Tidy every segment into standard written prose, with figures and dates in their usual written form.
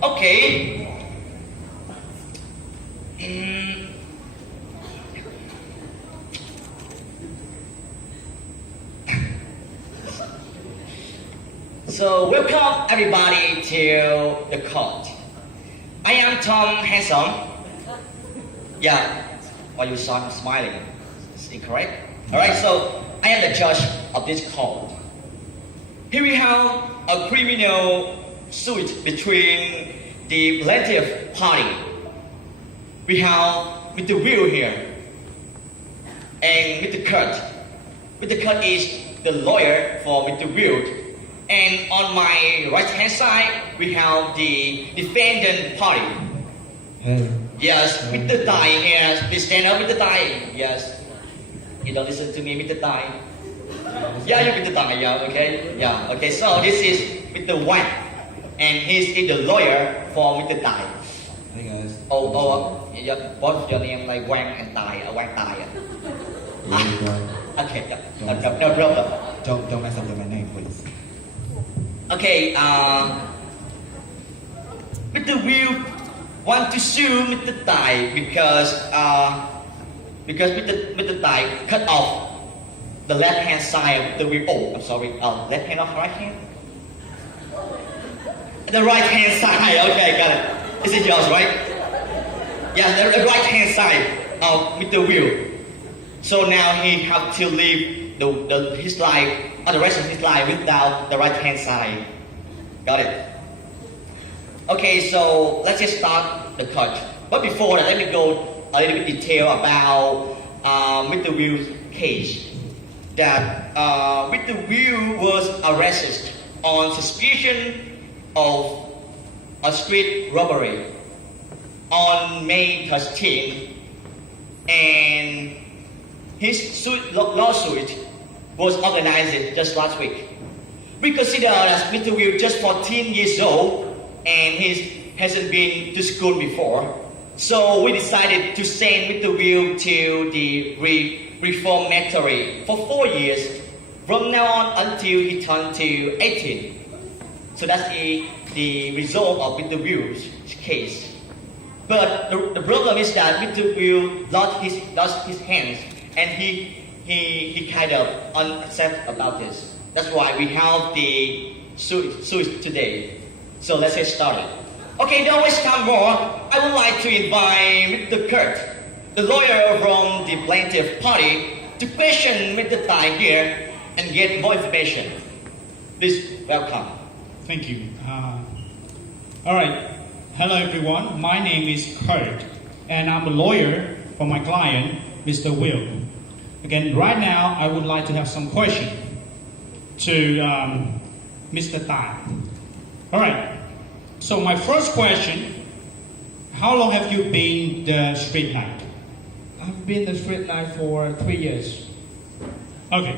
Okay. So welcome everybody to the court. I am Tom Handsome. Yeah, why you smiling? Is it correct? Alright, so I am the judge of this court. Here we have a criminal suit between the plaintiff party. We have Mr. Will here and Mr. Kurt. Mr. Kurt is the lawyer for Mr. Will. And on my right hand side, we have the defendant party. Hey. Yes, Mr. Tai. Yes, please stand up, Mr. Tai. Yes. You don't listen to me, Mr. Tai. Yeah, you Mr. Tai. Yeah, okay. Yeah, okay. So this is Mr. Wang, and he's the lawyer for Mr. Tai. Hey guys. Yeah, both your name like Wang and Tai. Wang Tai. Okay. Yeah. No problem. Don't mess up with my name, please. Okay, Mr. Will want to sue Mr. Tai because Mr. Tai cut off the left hand side of the Will. Oh, I'm sorry. Left hand or right hand? The right hand side. Okay, got it. Is it yours, right? Yes, the right hand side of Mr. Will. So now he have to leave his life, or the rest of his life, without the right hand side. Got it? Okay, so let's just start the cut. But before that, let me go a little bit detail about Mr. Will's case. That Mr. Will was arrested on suspicion of a street robbery on May 13th, and his lawsuit was organized just last week. We consider that Mr. Will just 14 years old and he hasn't been to school before. So we decided to send Mr. Will to the reformatory for 4 years from now on until he turned to 18. So that's the result of Mr. Will's case. But the problem is that Mr. Will lost his hands, and he kind of upset about this. That's why we have the suit today. So let's get started. Okay, don't waste time more. I would like to invite Mr. Kurt, the lawyer from the plaintiff party, to question Mr. Tai here and get more information. Please welcome. Thank you. All right. Hello, everyone. My name is Kurt, and I'm a lawyer for my client, Mr. Will. Again, right now, I would like to have some question to Mr. Tai. All right. So my first question: how long have you been the street night? I've been the street night for 3 years. Okay.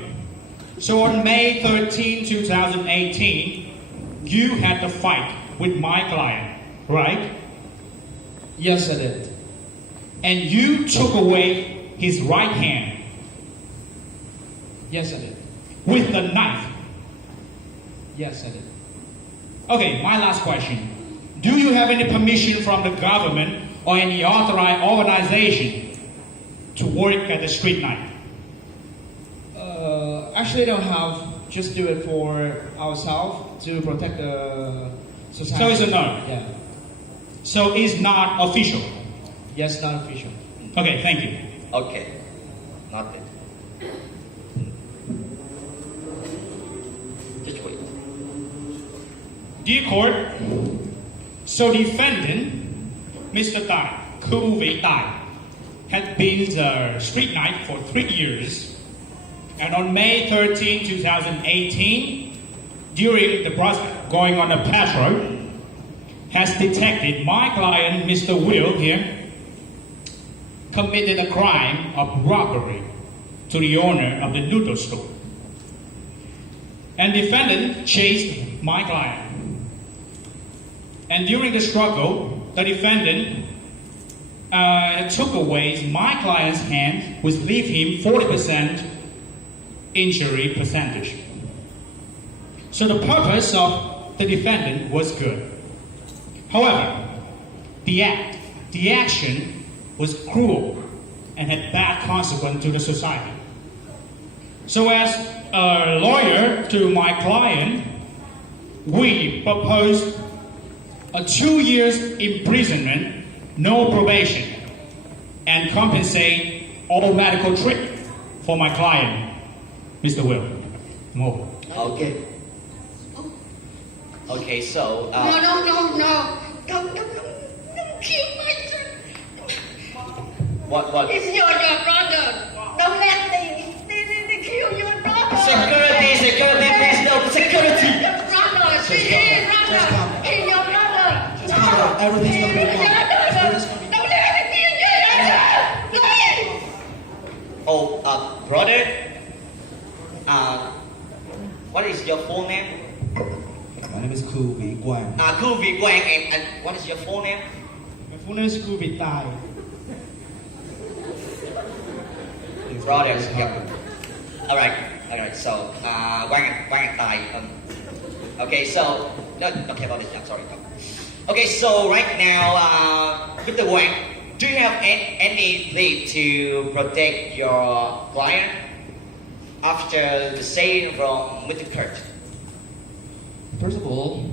So on May 13, 2018, you had a fight with my client, right? Yes, I did. And you took away his right hand. Yes, I did. With the knife. Yes, I did. Okay, my last question. Do you have any permission from the government or any authorized organization to work at the street night? Actually, I don't have. Just do it for ourselves to protect the society. So it's a no? Yeah. So it's not official? Yes, not official. Okay, thank you. Okay, noted. Just wait. Dear court, so defendant, Mr. Tai, Khuu had been the street night for 3 years. And on May 13, 2018, during the process going on a patrol, has detected my client, Mr. Will here, committed a crime of robbery to the owner of the noodle store. And defendant chased my client. And during the struggle, the defendant took away my client's hand, which leave him 40% injury percentage. So the purpose of the defendant was good. However, the action was cruel and had bad consequence to the society. So as a lawyer to my client, we proposed a 2 years imprisonment, no probation, and compensate all medical treatment for my client, Mr. Will. More. Okay. Okay, so No. Don't kill my son. what? It's your brother. Don't let they kill your brother. Security, please, no, security. Your brother. He's your brother. He's your brother. Just calm down. Everything's gonna be fine. Don't let him kill you. Oh, brother. What is your full name? My name is Khuu Quang. Khuu Quang, and what is your full name? My full name is Khuu Tai. Brothers. Yeah. All right. So, Quang and Tai. Okay. So, no, don't care about it. I'm sorry. Okay. So right now, Mr. Quang, do you have any need to protect your client after the saying from Mr. Kurt? First of all,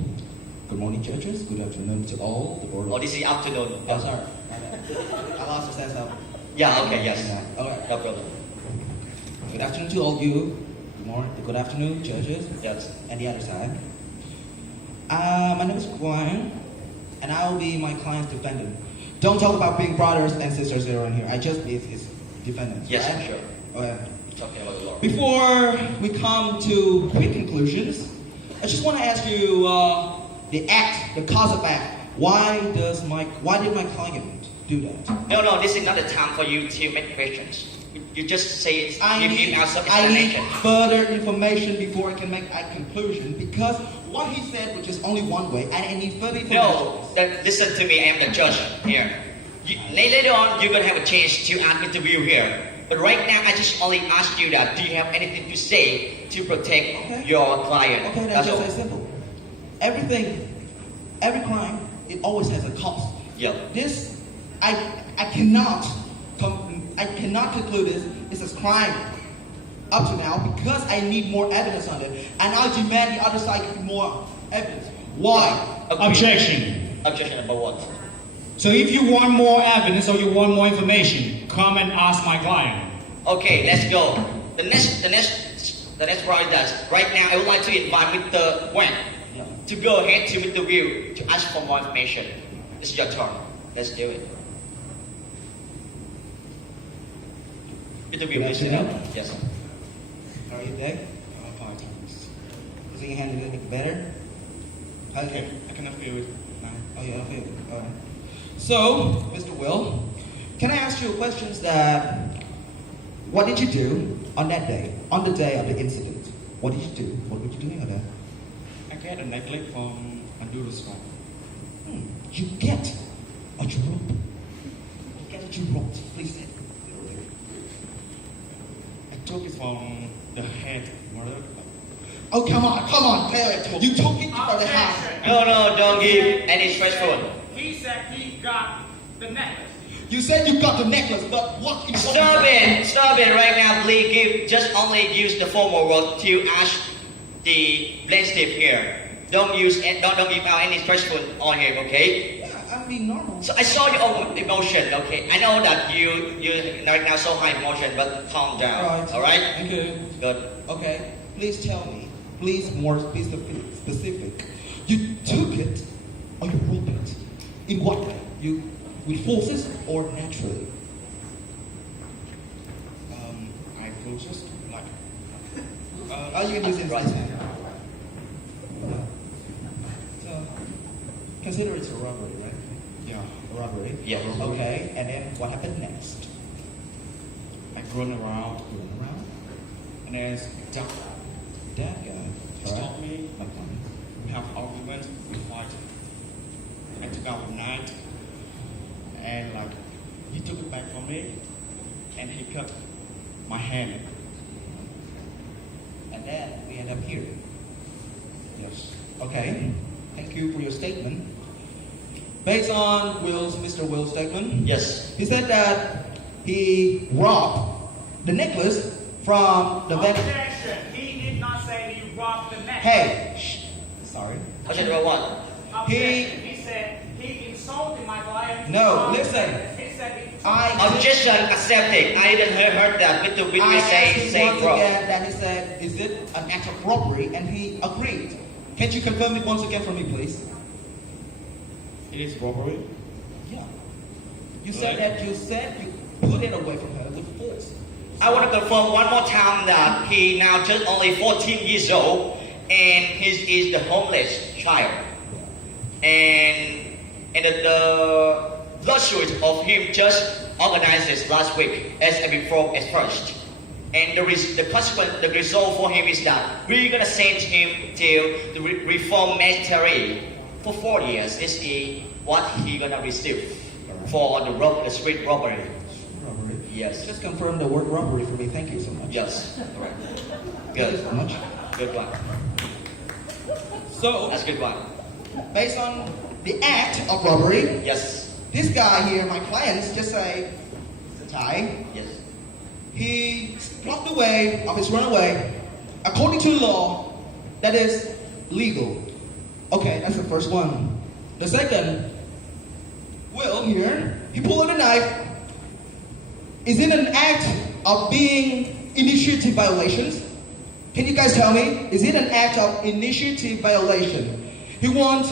good morning, judges. Good afternoon to all the board. Oh, this is afternoon. Oh, sorry. I lost the sense of. Yeah. Okay. Yes. Yeah. All right. No problem. Good afternoon to all of you. Good afternoon, judges, Yes. and the other side. My name is Quang, and I will be my client's defendant. Don't talk about being brothers and sisters around here. I just be his defendant. Yes, right? sure. Okay. Talking about the law. Before we come to quick conclusions, I just want to ask you the cause of act. Why did my client do that? No. This is not the time for you to make questions. You just say give him some I need explanation. further information before I can make a conclusion, because what he said, which is only one way, and I need further information. No, listen to me. I am the judge here. Later on, you're gonna have a chance to ask interview here. But right now, I just only ask you that. Do you have anything to say to protect your client? Okay, that's just as simple. Every crime, it always has a cost. Yeah. This, I cannot conclude this is a crime up to now, because I need more evidence on it, and I demand the other side give more evidence. Why? Objection. Objection number one. So if you want more evidence or you want more information, come and ask my client. Okay, let's go. The next part is right now. I would like to invite Mr. Quang to go ahead to Mr. Will to ask for more information. It's your turn. Let's do it. Mr. Will, please sit down. Yes. Are you back? Is your hand a little bit better? Okay. I cannot feel it now. Oh, yeah, okay. All right. So, Mr. Will, can I ask you questions that, what did you do on that day, on the day of the incident? What did you do? What were you doing on that? I get a necklace from Honduras. You get a rope. You get a rope. Please say it. I took it from the head murder. Oh, come on, tell it. You took it from the house. No, don't give any stressful. He said he got the necklace. You said you got the necklace, but what? Stop it right now, please. Only use the formal word to ask the plaintiff here. Don't give out any stressful on him, okay? Yeah, I mean normal. So I saw your own emotion, okay? I know that you right now so high emotion, but calm down. All right? Thank you. Good. Okay, please tell me. Please more specific. You took it or you broke it? In what way? You with forces or naturally? I forces like. Are you using right. this hand? So consider it's a robbery, right? Yeah. A robbery. Yeah. Okay, and then what happened next? I run around You went around. and then Jack That guy stopped alright. me. Okay. We have argument. We fight. I took out the knife, and like he took it back from me, and he cut my hand. And then we end up here. Yes. Okay. Thank you for your statement. Based on Mr. Will's statement, Yes. he said that he robbed the necklace from the vendor. Objection. He did not say he robbed the neck. Hey, shh. Sorry. Objection number one. Objection. He said he insulted my client. No, listen. He said he Objection accepted. I didn't heard that Mr. Will I asked say him once wrong. again that he said, is it an act of robbery? And he agreed. Can't you confirm it once again for me, please? It is robbery. Yeah. You said that you put it away from her with force. I want to confirm one more time that he now just only 14 years old and he is the homeless child. And the lawsuit of him just organized this last week as a reform at first. And the consequence, the result for him is that we're gonna send him to the reform mandatory for 4 years. This is what he gonna receive for the street robbery. Robbery. Yes. Just confirm the word robbery for me. Thank you so much. Yes. Correct. Thank you Good. so much. Good one. So, That's a good one. based on the act of robbery, Yes. this guy here, my clients, just say, it's a tie. Yes. He walked away of his runaway. According to law, that is legal. Okay, that's the first one. The second, Will here, he pulled out a knife. Is it an act of being initiative violations? Can you guys tell me? Is it an act of initiative violation? He wants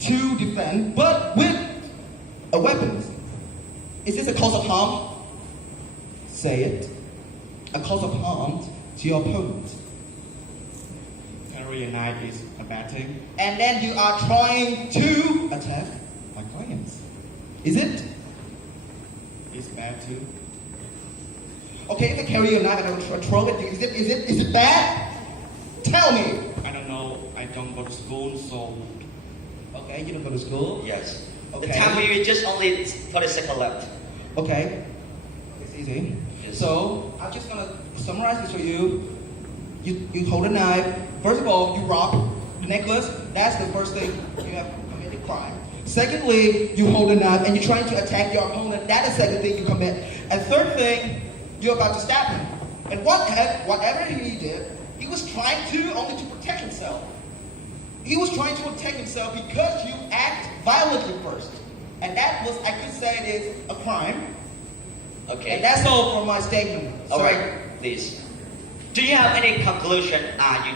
to defend, but with a weapon. Is this a cause of harm? Say it. A cause of harm to your opponent. Carry a knife is a bad thing. And then you are trying to attack my clients. Is it? It's bad too. Okay, if I carry a knife and I throw it, is it bad? Tell me. I don't know. I don't go to school, so Okay, you don't go to school. Yes. Okay. The time we just only 30 seconds left. Okay, it's easy. Yes. So I'm just gonna summarize this for you. You hold a knife. First of all, you rob the necklace. That's the first thing you have committed crime. Secondly, you hold a knife and you're trying to attack your opponent. That is the second thing you commit. And third thing, you're about to stab him. And whatever he did, he was trying to only to protect himself. He was trying to protect himself because you act violently first. And that was, I could say it is a crime. Okay. And that's all for my statement. All So- right. Please. Do you have any conclusion?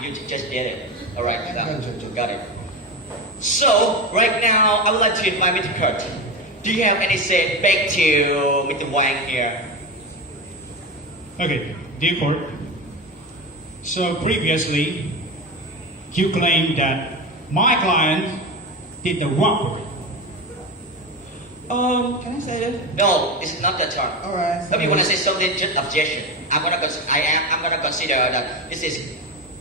You just did it. All right. Got it. So right now, I would like to invite Mr. Kurt. Do you have any say back to Mr. Wang here? Okay, dear court. So previously, you claimed that my client did the robbery. Can I say that? No, it's not the term. All right. If you want to say something, just objection. I'm gonna consider that this is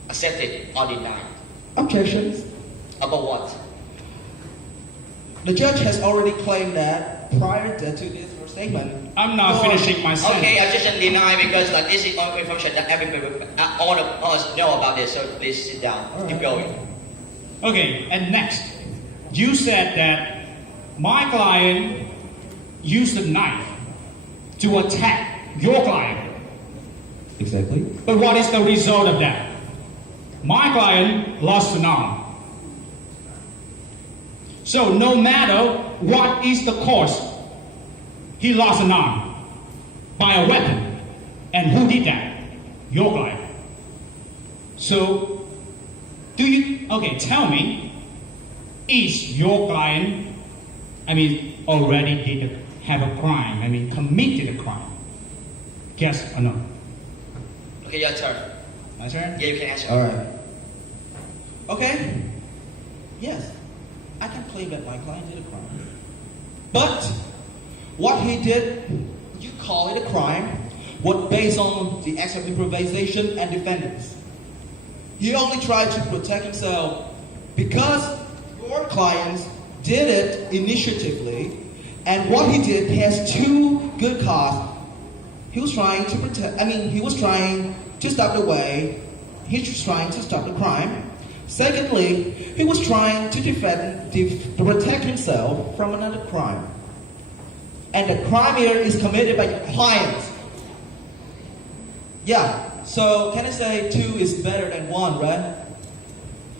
accepted or denied. Objections. About what? The judge has already claimed that prior to this first statement. I'm not finishing my sentence. Okay, objection denied because like this is all information that everybody, all of us know about this. So please sit down. All Keep right. going. Okay, and next, you said that my client used a knife to attack your client. Exactly. But what is the result of that? My client lost an arm. So no matter what is the cause, he lost an arm by a weapon. And who did that? Your client. So, tell me, is your client, already have a crime, committed a crime? Yes or no? Okay, your turn. My turn? Yeah, you can answer. All right. Okay. Yes, I can claim that my client did a crime. But what he did, you call it a crime, was based on the acts of improvisation and defendants. He only tried to protect himself because your clients did it initiatively, and what he did has two good causes. He was trying to protect. He was trying to stop the way. He was trying to stop the crime. Secondly, he was trying to to protect himself from another crime. And the crime here is committed by your client. Yeah. So can I say two is better than one, right?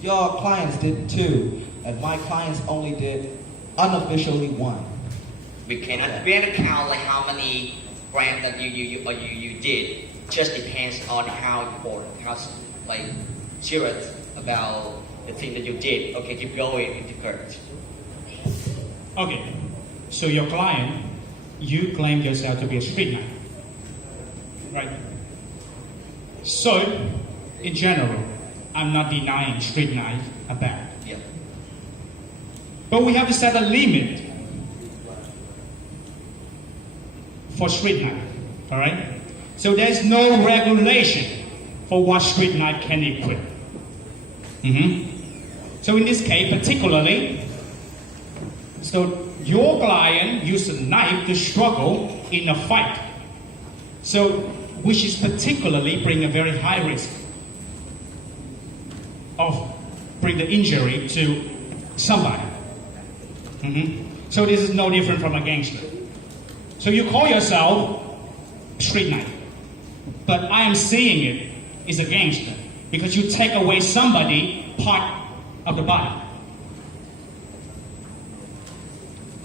Your clients did two, and my clients only did unofficially one. We cannot count like how many grams that you did. Just depends on how important, how like serious about the thing that you did. Okay, keep going into court. Okay, so your client, you claim yourself to be a street knight, right? So, in general, I'm not denying street knights are bad. Yeah. But we have to set a limit for street knight, all right? So there's no regulation for what street knight can equip. So in this case, particularly, so your client used a knife to struggle in a fight. So, which is particularly bring a very high risk of bring the injury to somebody. So this is no different from a gangster. So you call yourself street knight, but I am seeing it is a gangster because you take away somebody part of the body.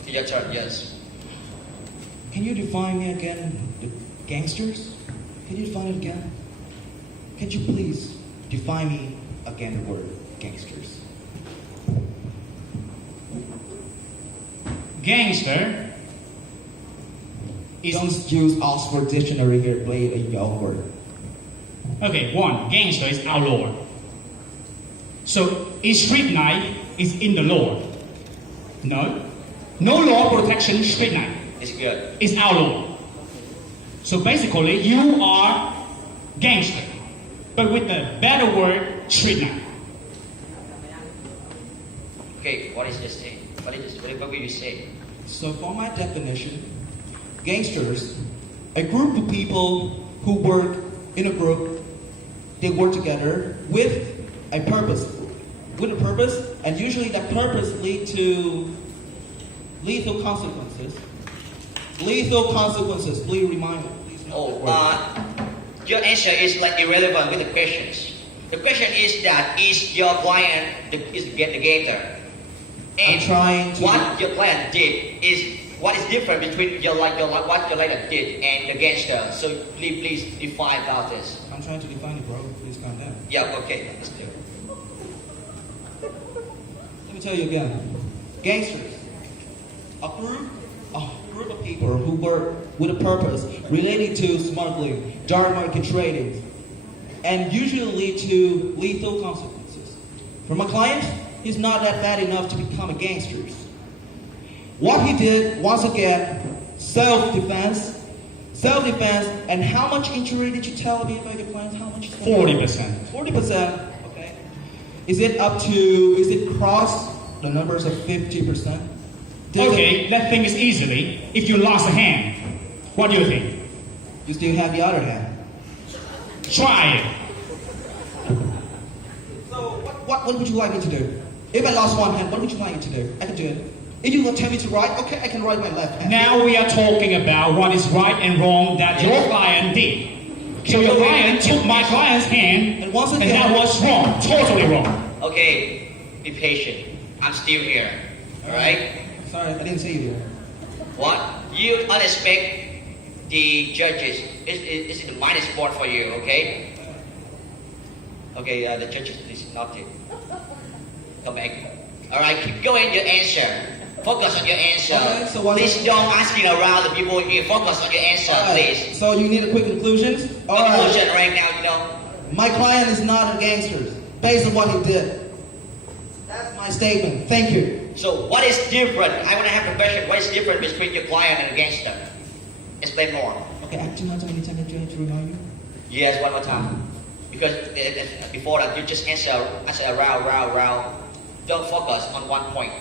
Your turn, yes. Can you define me again, the gangsters? Can you define it again? Could you please define me again the word gangsters? Gangster is... Don't use Oxford Dictionary here, play a your word. Okay, one, gangster is outlaw. So, is street knight is in the law? No. No law protection street knight. It's good. It's outlaw. So basically, you are gangster, but with the better word, street knight. Okay, what is this thing? What will you say? So for my definition, gangsters, a group of people who work in a group, they work together with a purpose. And usually that purpose leads to lethal consequences. Lethal consequences, please remind me. Your answer is like irrelevant with the questions. The question is that is your client the gangster? And I'm trying to... what your client did is what is different between what your client did and the gangster. So please define about this. I'm trying to define it, bro. Please calm down. Yeah, okay, let's do it. Let me tell you again. Gangsters. A group of people who work with a purpose related to smuggling, dark market trading, and usually lead to lethal consequences. For my client, he's not that bad enough to become a gangster. What he did, once again, self-defense, and how much injury did you tell me about your client? How much? 40%. 40%, okay. Is it cross the numbers of 50%? Okay, that thing is easily. If you lost a hand, what do you think? You still have the other hand. Try it. So what would you like me to do? If I lost one hand, what would you like me to do? I can do it. If you will tell me to write, okay, I can write my left hand. Now we are talking about what is right and wrong that your client did. So your client took my client's hand, And once again- that was wrong, totally wrong. Okay, be patient. I'm still here. Alright? Sorry, I didn't see you there. What? You unexpect the judges. It's in the minus board for you, okay? Okay, the judges is not it. Come back. Alright, keep going your answer. Focus on your answer. Okay, so what please is- don't asking around the people here. Focus on your answer, Alright, please. so you need a quick conclusion? Alright. Conclusion right now, you know. My client is not a gangster, based on what he did. That's my statement. Thank you. So what is different? I want to have a question. What is different between your client and a gangster? Explain more. Okay, I do not have any time to remind you. Yes, one more time. Because before that, you just answer around. Don't focus on one point.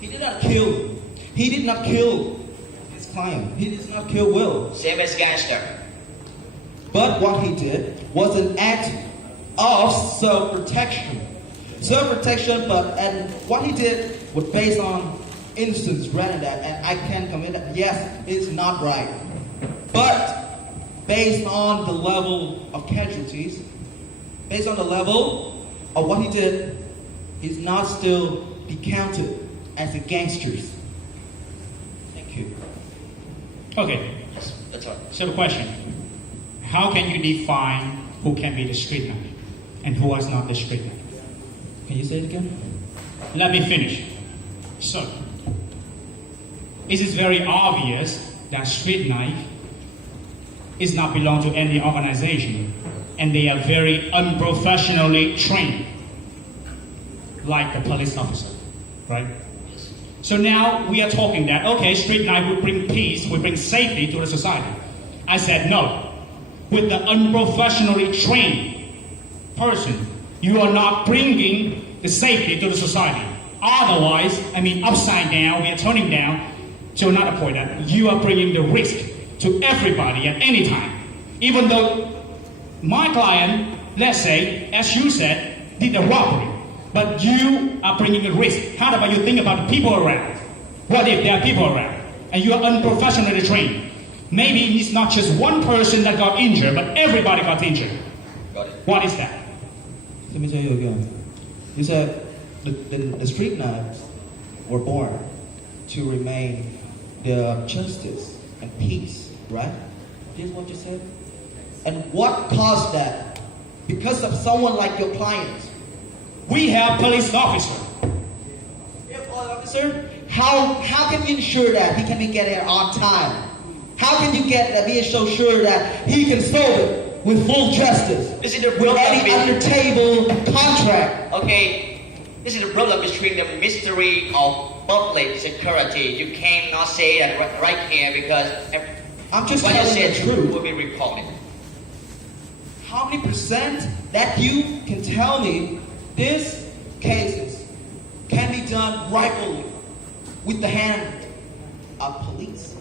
He did not kill. He did not kill his client. He did not kill Will. Same as gangster. But what he did was an act of self-protection. Self-protection, and what he did was based on innocence rather than that. And I can commit that. Yes, it's not right. But based on the level of casualties, based on the level of what he did, he's not still be counted as a gangsters. Thank you. Okay, Yes, that's all. so the question, how can you define who can be the street knife and who is not the street knife? Can you say it again? Let me finish. So, it is very obvious that street knife is not belong to any organization, and they are very unprofessionally trained, like the police officer, right? So now we are talking that, okay, street knife will bring peace, will bring safety to the society. I said no. With the unprofessionally trained person, you are not bringing the safety to the society. Otherwise, upside down, we are turning down to another point that you are bringing the risk to everybody at any time. Even though my client, let's say, as you said, did a robbery, but you are bringing a risk. How about you think about the people around? What if there are people around and you are unprofessionally trained? Maybe it's not just one person that got injured, but everybody got injured. Got it. What is that? Let me tell you again. You said the street knives were born to remain the justice and peace, right? This is what you said? And what caused that? Because of someone like your client. We have police officer. Your police officer? How can you ensure that he can get there on time? How can you be so sure that he can solve it with full justice? This is the With problem any under-table contract. Okay, this is the problem between the mystery of public security. You cannot say that right here because I'm just what you telling said the truth. will be recorded. How many percent that you can tell me these cases can be done rightfully with the hand of police?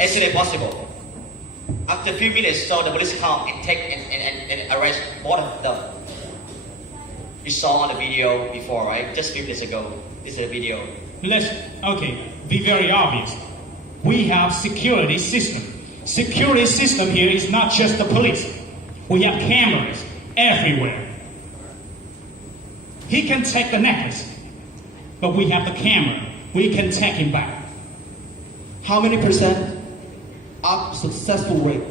Is it possible? After a few minutes, so the police come and take and arrest both of them. You saw on the video before, right? Just a few minutes ago. This is a video. Be very obvious. We have security system. Security system here is not just the police. We have cameras everywhere. He can take the necklace, but we have the camera. We can take him back. How many percent of successful rate?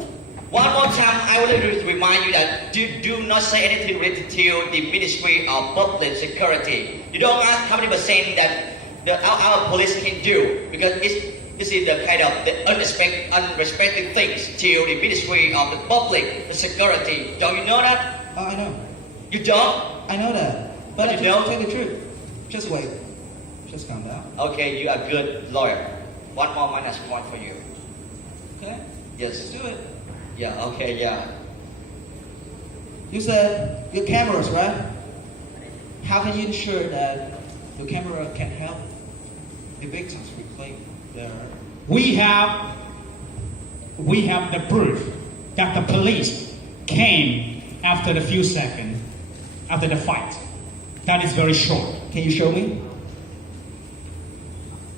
One more time, I would like to remind you that do not say anything related to the Ministry of Public Security. You don't ask how many percent that our police can do because this is the kind of the unrespected things to the Ministry of the Public Security. Don't you know that? Oh, I know. You don't? I know that. But You I just don't? tell the truth. Just wait. Just calm down. Okay, you are a good lawyer. One more minus point for you. Okay? Yes. Let's do it. Yeah, okay, yeah. You said your cameras, right? How can you ensure that your camera can help the victims reclaim their... We have the proof that the police came after the few seconds after the fight. That is very short. Can you show me?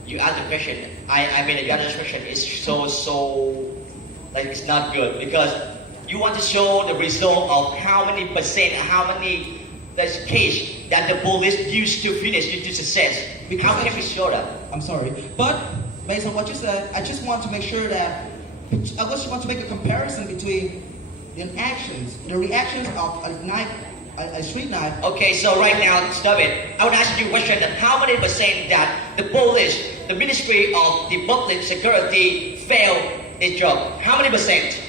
You asked the question. The other question is so like it's not good because you want to show the result of how many percent, how many there's case that the police used to finish due to success. How can we show that? I'm sorry, but based on what you said, I just want to make sure that I just want to make a comparison between the reactions of a street knife. Okay, so right now, stop it. I would ask you a question that how many percent that the police, the Ministry of the Public Security failed its job? How many percent?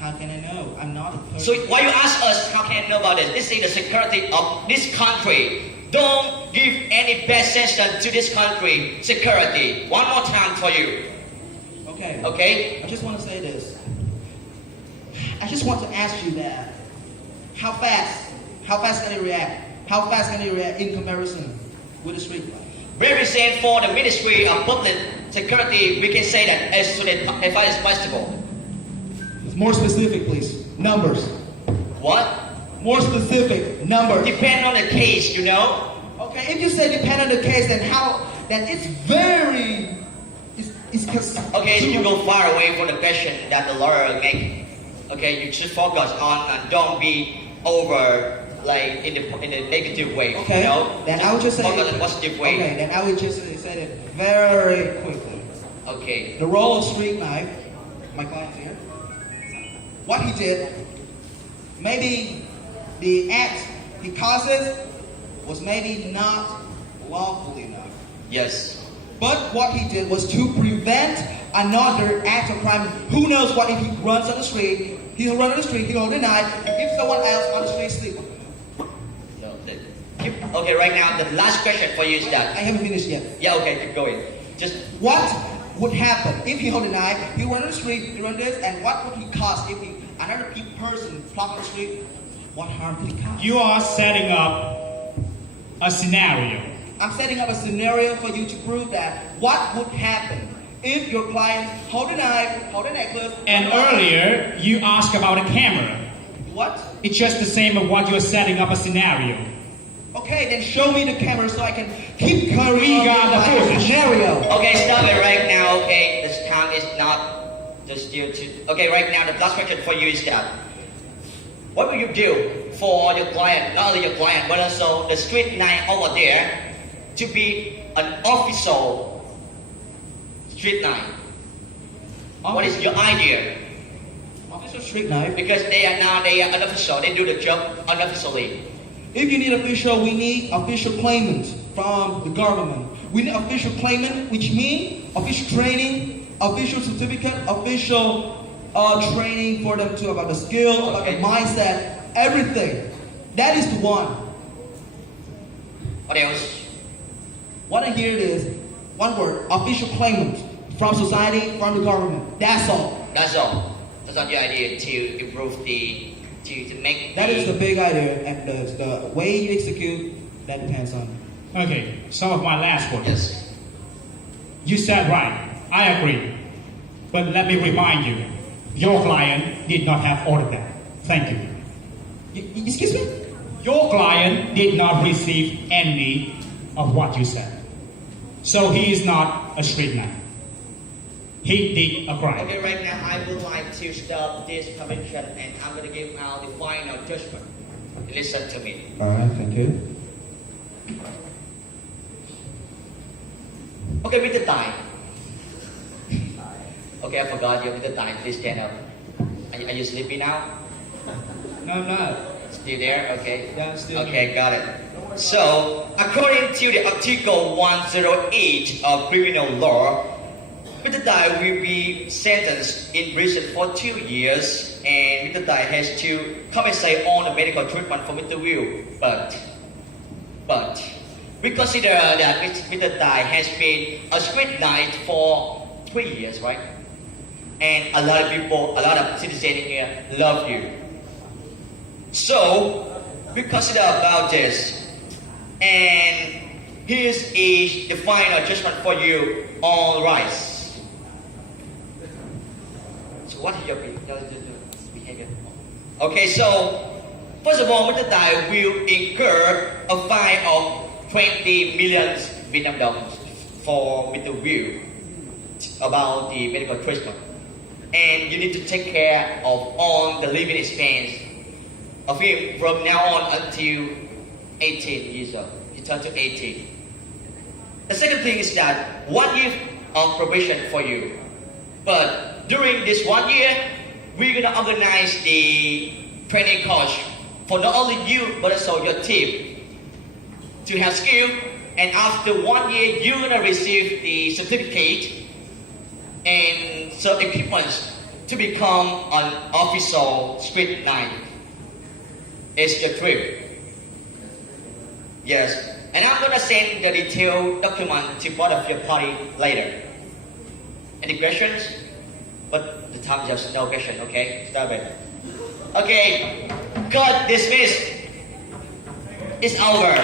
How can I know? I'm not a person. So why you ask us, how can I know about this? This is the security of this country. Don't give any bad sentence to this country. Security. One more time for you. Okay. Okay? I just want to say this. I just want to ask you that. How fast can he react? How fast can he react in comparison with the street light. Represent for the Ministry of Public Security, we can say that as soon as far as possible. More specific, please. Numbers. What? More specific numbers. Depend on the case, you know. Okay, if you say depend on the case, then how? Then it's very. It's Okay, so you go far away from the question that the lawyer make. Okay, you should focus on and don't be over like in the negative way. Okay. You know? Then I would just say focus in a positive way. Okay, then I would just say it very quickly. Okay. The role of street knife, my client here. What he did, maybe the act he causes was maybe not lawful enough. Yes. But what he did was to prevent another act of crime. Who knows what if he runs on the street, he'll run on the street, he'll hold a knife, and give someone else on the street sleep. No, okay, right now the last question for you is I that. haven't finished yet. Yeah, okay, keep going. Just What would happen if he hold a knife, he run on the street, he run this, and what would he cause if another person plop on the street? What harm could he cause? You are setting up a scenario. I'm setting up a scenario for you to prove that what would happen if your client hold a knife, hold a necklace. And earlier, you asked about a camera. What? It's just the same as what you're setting up a scenario. Okay, then show me the camera so I can keep carrying We on got with the my footage. scenario. okay, stop it right now. Okay, this time is not just due to. Okay, right now the last question for you is that. What will you do for your client, not only your client, but also the street knight over there, to be an official street knight? What is your idea? Official street knife. Because they are unofficial. They do the job unofficially. If you need official, we need official claimant from the government. We need official claimant, which means official training, official certificate, official training for them to about the skill, about the mindset, everything. That is the one. What else? What I hear is one word: official claimant from society, from the government. That's all. That's all. That's not your idea to improve to make. That is the big idea, and the way you execute that depends on. Okay, some of my last words. Yes. You said right. I agree. But let me remind you, your client did not have all of that. Thank you. Excuse me? Your client did not receive any of what you said. So he is not a street knight. He did a crime. Okay, right now I would like to stop this convention and I'm going to give out the final judgment. Listen to me. Alright, thank you. Okay, Mr. Tai. Okay, I forgot you, Mr. Tai. Please stand up. Are you sleepy now? No, I'm not. Still there? Okay. Yeah, still Okay, got it. So, according to the Article 108 of criminal law, Mr. Tai will be sentenced in prison for 2 years, and Mr. Tai has to compensate all the medical treatment for Mr. Will. But we consider that Mr. Tai has been a street knight for 3 years, right? And a lot of people, a lot of citizens here love you. So we consider about this, and here is the final judgment for you. All rise. So what is your behavior? Okay, so first of all, Mr. Tai will incur a fine of 20 million Vietnam dollars for Mr. Will about the medical treatment, and you need to take care of all the living expense of him from now on until 18 years old. He turned to 18. The second thing is that 1 year of probation for you. But during this 1 year, we're gonna organize the training course for not only you but also your team to have skill. And after 1 year, you're gonna receive the certificate and some equipment to become an official street knight. It's your trip. Yes. And I'm gonna send the detailed document to both of your party later. Any questions? But the time just no question, okay? Stop it. Okay. Court dismissed. It's over.